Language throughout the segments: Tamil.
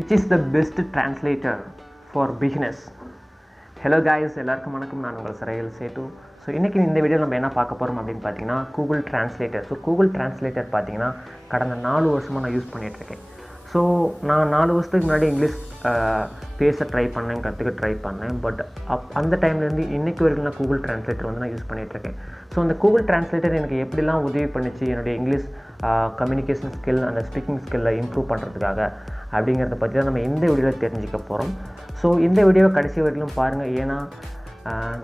which is the best translator for beginners. Hello guys, எல்லாருக்கும் வணக்கம். நான் உங்கள் Siragugalsettu. ஸோ இன்றைக்கி இந்த வீடியோவில் நம்ம என்ன பார்க்க போகிறோம் அப்படின்னு பார்த்தீங்கன்னா Google translator. So Google translator பார்த்தீங்கன்னா கடந்த 4 வருஷமாக நான் யூஸ் பண்ணிகிட்ருக்கேன். ஸோ நான் 4 வருஷத்துக்கு முன்னாடி இங்கிலீஷ் பேச ட்ரை பண்ணேன், கற்றுக்க ட்ரை பண்ணேன். பட் அந்த டைம்லேருந்து இன்றைக்கு வரைக்கும் நான் கூகுள் டிரான்ஸ்லேட்டர் வந்து நான் யூஸ் பண்ணிகிட்ருக்கேன். ஸோ அந்த கூகுள் டிரான்ஸ்லேட்டர் எனக்கு எப்படிலாம் உதவி பண்ணிச்சு என்னுடைய இங்கிலீஷ் கம்யூனிகேஷன் ஸ்கில் அந்த ஸ்பீக்கிங் ஸ்கில்லை இம்ப்ரூவ் பண்ணுறதுக்காக அப்படிங்கிறத பற்றி தான் நம்ம இந்த வீடியோவில் தெரிஞ்சுக்க போகிறோம். ஸோ இந்த வீடியோவை கடைசி வரைக்கும் பாருங்கள். ஏன்னா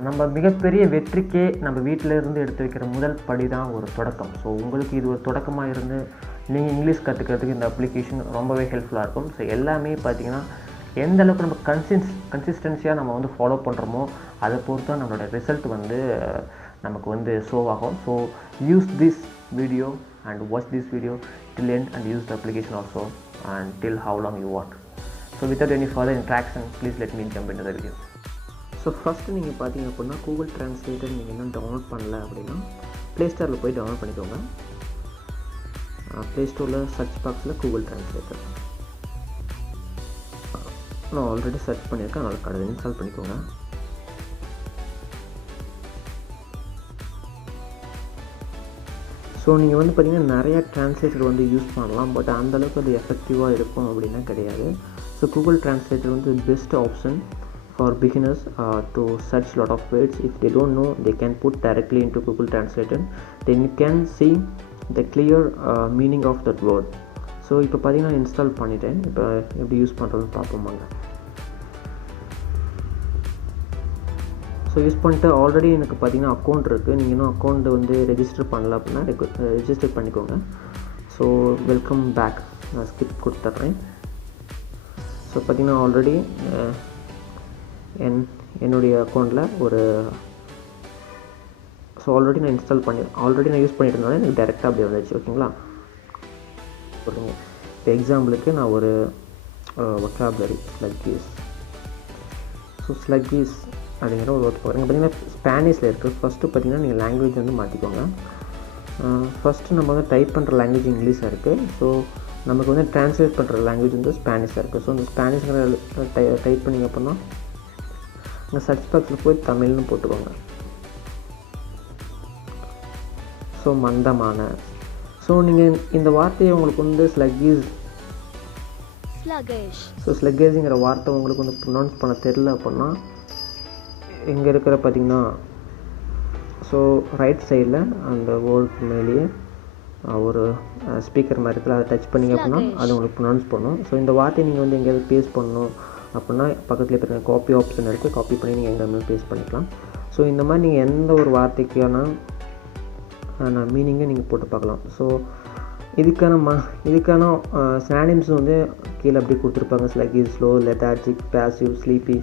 நம்ம மிகப்பெரிய வெற்றிக்கே நம்ம வீட்டில் இருந்து எடுத்து வைக்கிற முதல் படி தான் ஒரு தொடக்கம். ஸோ உங்களுக்கு இது ஒரு தொடக்கமாக இருந்து நீங்கள் இங்கிலீஷ் கற்றுக்கிறதுக்கு இந்த அப்ளிகேஷன் ரொம்பவே ஹெல்ப்ஃபுல்லாக இருக்கும். ஸோ எல்லாமே பார்த்திங்கன்னா எந்த அளவுக்கு நம்ம கன்சிஸ்டன்சியாக நம்ம வந்து ஃபாலோ பண்ணுறோமோ அதை பொறுத்து தான் நம்மளோட ரிசல்ட் வந்து நமக்கு வந்து ஷோ ஆகும். So use this video and watch this video till end and use the application also and till how long you want. So without any further interaction, please let me jump into the video. So first நீங்கள் பார்த்தீங்க அப்படின்னா கூகுள் டிரான்ஸ்லேட்டர் நீங்கள் இன்னும் டவுன்லோட் பண்ணல அப்படின்னா ப்ளே ஸ்டோரில் போய் டவுன்லோட் பண்ணிக்கோங்க. ப்ளே ஸ்டோரில் சர்ச் பாக்ஸில் கூகுள் டிரான்ஸ்லேட்டர் நான் ஆல்ரெடி சர்ச் பண்ணியிருக்கேன், அதனால் கடை இன்ஸ்டால் பண்ணிக்கோங்க. ஸோ நீங்கள் வந்து பார்த்திங்கன்னா நிறையா டிரான்ஸ்லேட்டர் வந்து யூஸ் பண்ணலாம், பட் அந்தளவுக்கு அது எஃபெக்டிவாக இருக்கும் அப்படின்னா கிடையாது. ஸோ கூகுள் டிரான்ஸ்லேட்டர் வந்து best option for beginners to search lot of words. If they don't know they can put directly in to Google translator, then you can see the clear meaning of that word. So இப்போ பார்த்திங்கன்னா இன்ஸ்டால் பண்ணிட்டேன். இப்போ எப்படி யூஸ் பண்ணுறதுன்னு பார்ப்போமாங்க. ஸோ யூஸ் பண்ணிட்டு ஆல்ரெடி எனக்கு பார்த்திங்கன்னா அக்கௌண்ட் இருக்குது. நீங்கள் இன்னும் அக்கௌண்ட் வந்து ரெஜிஸ்டர் பண்ணல அப்படின்னா ரெஜிஸ்டர் பண்ணிக்கோங்க. ஸோ வெல்கம் பேக், நான் ஸ்கிப் கொடுத்துட்றேன். ஸோ பார்த்திங்கன்னா ஆல்ரெடி என்னுடைய அக்கௌண்ட்டில் ஒரு ஆல்ரெடி நான் யூஸ் பண்ணிட்டு இருந்தாலும் எனக்கு டேரெக்டாக அப்படி வந்துச்சு. ஓகேங்களா, சொல்லுங்க. இப்போ எக்ஸாம்பிளுக்கு நான் ஒரு வொக்காபுலரி ஸ்லக்கீஸ். ஸோ ஸ்லக்கீஸ் அப்படிங்கிற ஒரு வேர்ட் போகிறேன். பார்த்திங்கன்னா ஸ்பானிஷில் இருக்குது. ஃபஸ்ட்டு பார்த்திங்கன்னா நீங்கள் லாங்குவேஜ் வந்து மாற்றிக்கோங்க. ஃபஸ்ட்டு நம்ம வந்து டைப் பண்ணுற லாங்குவேஜ் இங்கிலீஷாக இருக்குது. ஸோ நமக்கு வந்து ட்ரான்ஸ்லேட் பண்ணுற லாங்குவேஜ் வந்து ஸ்பானிஷாக இருக்குது. ஸோ அந்த ஸ்பானிஷ்ங்கிற டைப் பண்ணிங்க அப்படின்னா இந்த சர்ச் பாக்ஸில் போய் தமிழ்னு போட்டுக்கோங்க. ஸோ மந்தமான. ஸோ நீங்கள் இந்த வார்த்தையை உங்களுக்கு வந்து ஸ்லக்கேஜுங்கிற வார்த்தை உங்களுக்கு வந்து ப்ரொனவுன்ஸ் பண்ண தெரில அப்படின்னா இங்கே இருக்கிற பார்த்திங்கன்னா ஸோ ரைட் சைடில் அந்த வேர்டுக்கு மேலேயே ஒரு ஸ்பீக்கர் மாதிரி இருக்குது, அதை டச் பண்ணிங்க அப்படின்னா அது உங்களுக்கு ப்ரொனவுன்ஸ் பண்ணும். ஸோ இந்த வார்த்தையை நீங்கள் வந்து எங்கேயாவது பேஸ்ட் பண்ணணும் அப்படின்னா பக்கத்தில் இருக்கிற காப்பி ஆப்ஷன் இருக்குது, காப்பி பண்ணி நீங்கள் எங்கே பேஸ்ட் பண்ணிக்கலாம். ஸோ இந்த மாதிரி நீங்கள் எந்த ஒரு வார்த்தைக்கான மீனிங்கை நீங்கள் போட்டு பார்க்கலாம். ஸோ இதுக்கான சினானிம்ஸ் வந்து கீழே அப்படி கொடுத்துருப்பாங்க. ஸ்லக்கீஸ், ஸ்லோ, லெத்தார்ஜிக், பேசிவ், ஸ்லீப்பி,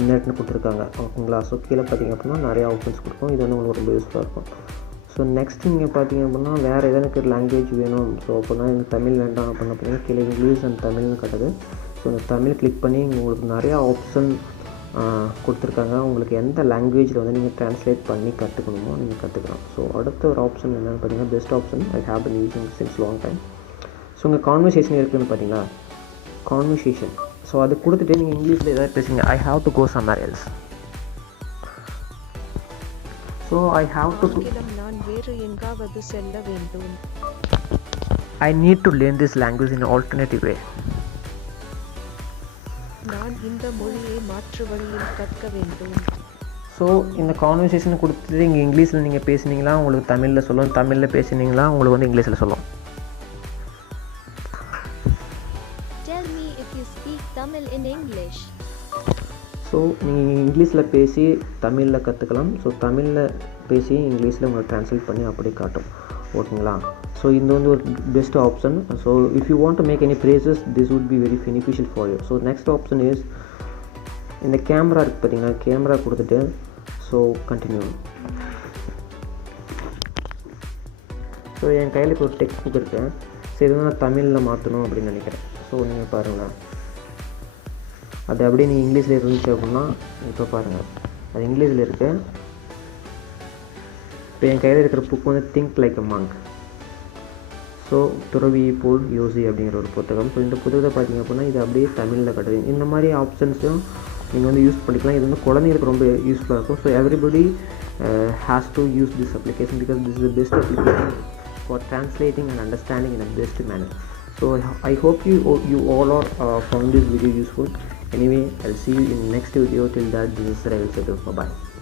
இன்னர்ட்னு கொடுத்துருக்காங்க. ஓகேங்களா. ஸோ கீழே பார்த்திங்க அப்படின்னா நிறையா ஆப்ஷன்ஸ் கொடுக்கும். இது வந்து உங்களுக்கு ரொம்ப யூஸ்ஃபுல்லாக இருக்கும். ஸோ நெக்ஸ்ட் நீங்கள் பார்த்திங்க அப்படின்னா வேறு எதற்கு லாங்குவேஜ் வேணும், ஸோ அப்படின்னா எனக்கு தமிழ் வேண்டாம் அப்படின்னா கீழே இங்கிலீஷ் அண்ட் தமிழ்னு கட்டுது. ஸோ இந்த தமிழ் கிளிக் பண்ணி உங்களுக்கு நிறையா ஆப்ஷன் கொடுத்துருக்காங்க. உங்களுக்கு எந்த லாங்குவேஜில் வந்து நீங்கள் ட்ரான்ஸ்லேட் பண்ணி கற்றுக்கணுமோ நீங்கள் கற்றுக்கலாம். ஸோ அடுத்த ஒரு ஆப்ஷன் என்னென்னு பார்த்தீங்கன்னா best option I have been using since long time. So உங்கள் கான்வர்சேஷன் இருக்குதுன்னு பார்த்தீங்களா, கான்வர்சேஷன். ஸோ அது கொடுத்துட்டு நீங்கள் இங்கிலீஷில் ஏதாவது பேசுங்க. I have to go somewhere else. So I have to நான் வேறு எங்காவது செல்ல வேண்டும். I need to learn this language in alternative way. நான் இந்த மொழியை மாற்று வழியில் கற்க வேண்டும். ஸோ இந்த கான்வர்சேஷன் கொடுத்துட்டு இங்கே இங்கிலீஷில் நீங்கள் பேசுனீங்களா உங்களுக்கு தமிழில் சொல்லும், தமிழில் பேசுனீங்களா உங்களுக்கு வந்து இங்கிலீஷில் சொல்லும். Tamil in English. ஸோ நீங்கள் இங்கிலீஷில் பேசி தமிழில் கற்றுக்கலாம். ஸோ தமிழில் பேசி இங்கிலீஷில் உங்களுக்கு ட்ரான்ஸ்லேட் பண்ணி அப்படியே காட்டும். ஓகேங்களா. ஸோ இது வந்து ஒரு best option. So if you want to make any phrases this would be very beneficial for you. So next option is இந்த கேமரா இருக்குது பார்த்தீங்கன்னா, கேமரா கொடுத்துட்டு ஸோ கண்டினியூ. ஸோ என் கையில் இப்போ ஒரு டெக்ஸ்ட் புக் இருக்கேன். ஸோ இது வந்து நான் தமிழில் மாற்றணும் அப்படின்னு நினைக்கிறேன். ஸோ நீங்கள் பாருங்கள், அது அப்படியே நீங்கள் இங்கிலீஷில் இருந்துச்சு அப்படின்னா இப்போ பாருங்கள் அது இங்கிலீஷில் இருக்குது. இப்போ என் கையில் இருக்கிற புக் வந்து think like a monk. So துறவி போல் யோசி அப்படிங்கிற ஒரு புத்தகம். ஸோ இந்த புத்தகத்தை பார்த்திங்க அப்படின்னா இது அப்படியே தமிழில் கட்டுறீங்க. இந்த மாதிரி ஆப்ஷன்ஸும் நீங்கள் வந்து யூஸ் பண்ணிக்கலாம். இது வந்து குழந்தைங்களுக்கு ரொம்ப யூஸ்ஃபுல்லாக இருக்கும். So everybody has to use this application because this is the best application for translating and understanding in a best manner. So I hope you all are found this video useful. Anyway, I'll see you in next video. Till that, this is Siragugalsettu. Bye bye.